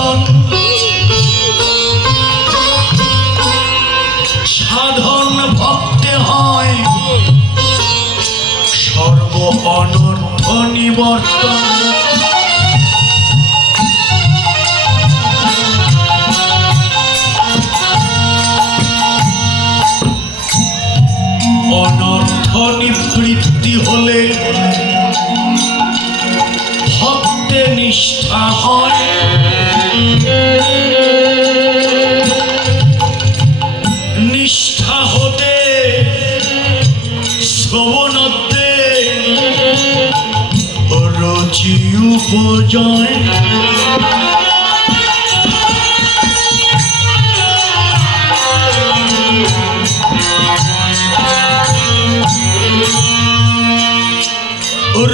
কীর্তন সাধন ভক্তে হয় সর্ব অনর্থ নিবর্তন। অনর্থ নিবৃত্তি হলে ভক্তে নিষ্ঠা হয়, নিষ্ঠা হতে শ্রবণতে রুচি উপজয়।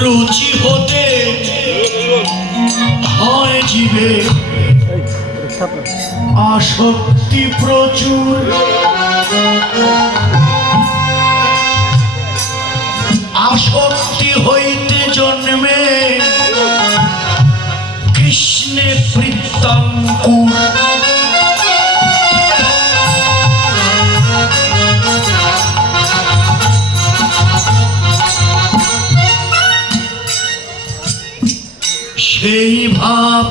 রুচি হতে হয় জীবে আসক্তি প্রচুর, আসক্তি হইতে জন্মে কৃষ্ণে বৃত্তাঙ্কুর। সেই ভাব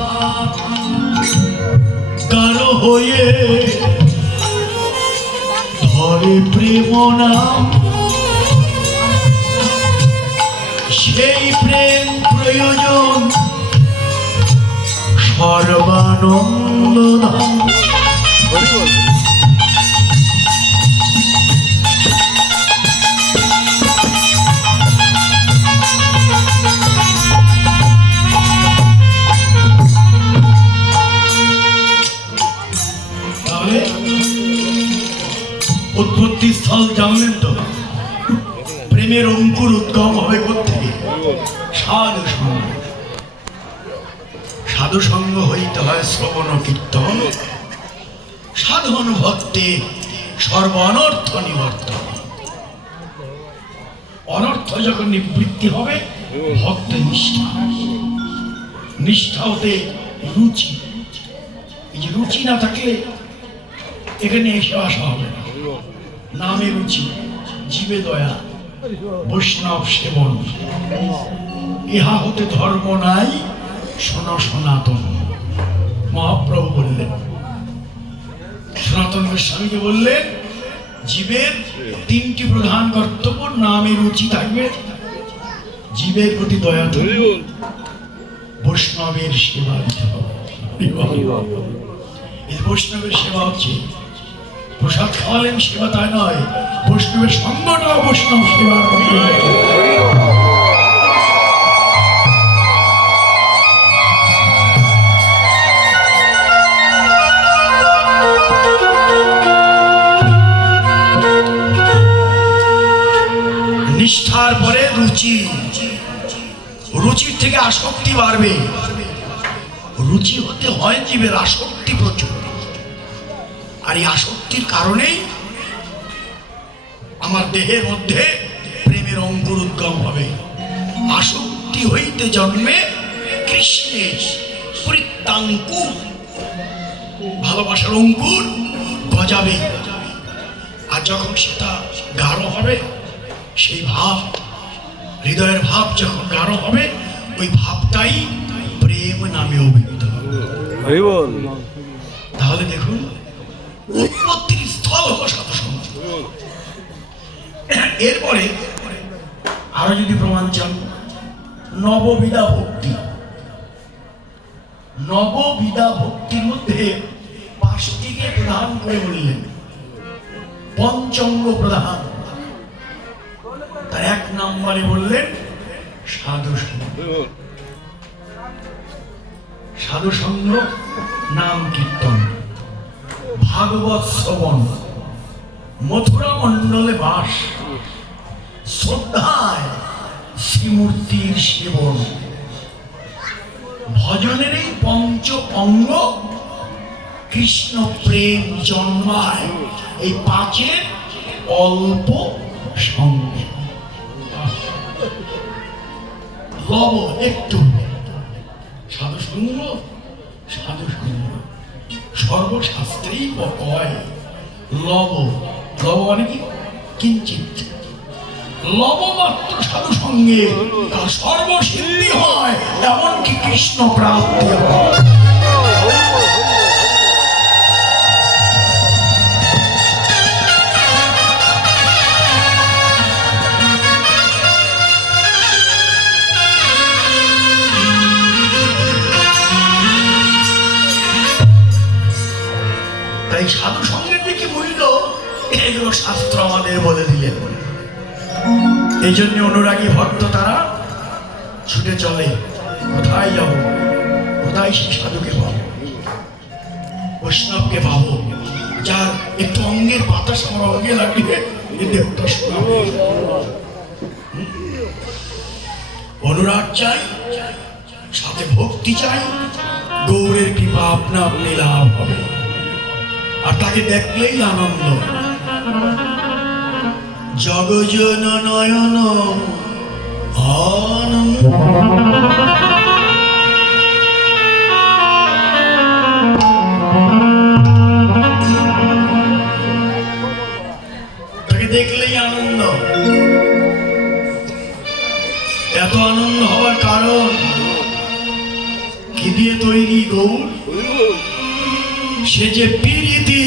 কারো হয়ে ধরে প্রেম নাম, সেই প্রেম প্রয়োজন সর্বানন্দ ধাম। উৎপত্তি স্থল জানলেন তো? প্রেমের অঙ্কুর উদ্গম হবে কোত্থেকে? সাধু সঙ্গ। সাধু সঙ্গ হইতে হয় শ্রবণ কীর্তন সাধন ভক্তে সর্ব অনর্থ নিবর্তন। অনর্থ যখন নিবৃত্তি হবে ভক্তে নিষ্ঠা, নিষ্ঠা হতে রুচি। এই যে রুচি না থাকলে এখানে এসে আসা হবে না। নামে রুচি, জীবে দয়া, বৈষ্ণব সেবন, ইহা হতে ধর্ম নাই শোন সনাতন। মহাপ্রভু বললেন, সনাতন গোস্বামীকে বললেন জীবের তিনটি প্রধান কর্তব্য। নামে রুচি থাকবে, জীবের প্রতি দয়া থাকবে, বৈষ্ণবের সেবা দিতে হবে। এই বৈষ্ণবের সেবা হচ্ছে প্রসাদ খাওয়ালেন সেবা, তাই নয়, বৈষ্ণবের সঙ্গটাও বৈষ্ণব সেবা। নিষ্ঠার পরে রুচি, রুচির থেকে আসক্তি বাড়বে। রুচি হতে হয় জীবের আসক্তি প্রচুর, আর এই আসক্তির কারণেই আমার দেহের মধ্যে প্রেমের অঙ্কুর উদ্গম হবে। আসক্তি হইতে জন্মে কৃষ্ণের বৃত্তাঙ্কুর, ভালোবাসার অঙ্কুর গজাবে। আর যখন সেটা গাঢ় হবে, সেই ভাব, হৃদয়ের ভাব যখন গাঢ় হবে, ওই ভাবটাই প্রেম নামে অভিহিত হবে। তাহলে দেখুন, উৎপত্তির স্থল হলো সাধুসঙ্গ। এরপরে আরো যদি প্রমাণ চান, নববিধা ভক্তি। নববিধা ভক্তির মধ্যে পাঁচটিকে প্রধান করে বললেন, পঞ্চঙ্গ প্রধান। তার এক নম্বরে বললেন সাধুসঙ্গ। সাধুসঙ্গ, নাম কীর্তন, ভাগবত শ্রবণ, মথুরা মণ্ডলে বাস, শ্রদ্ধায় শ্রীমূর্তির সেবন, ভজনের এই পঞ্চ অঙ্গ কৃষ্ণ প্রেম জন্মায় এই পাঁচের অল্প সঙ্গে। লব একটু সাধুসঙ্গ, সাধুসঙ্গ সর্বশাস্ত্রেই কয় লব, লব মানে কি? কিঞ্চিত লবমাত্র সাধু সঙ্গে তার সর্বসিদ্ধি হয়, এমনকি কৃষ্ণ প্রাপ্তি হয়। তাই সাধু সঙ্গের দিকে মূল্য এগুলো শাস্ত্র আমাদের বলে দিলেন। এই জন্য অনুরাগী ভক্ত তারা ছুটে চলে, কোথায় যাব, কোথায় সেই সাধুকে পাবো, বৈষ্ণবকে পাবো, যার একটু অঙ্গের বাতাস আমার অঙ্গে লাগবে, এই দেহটা শোনাবে। অনুরাগ চাই, সাথে ভক্তি চাই, গৌরের কৃপা আপনা আপনি লাভ হবে, আর তাকে দেখলেই আনন্দ। জগজন নয়ন আনন্দ, তাকে দেখলেই আনন্দ। এত আনন্দ হওয়ার কারণ কি দিয়ে তৈরি গৌর? সে যে প্রীতি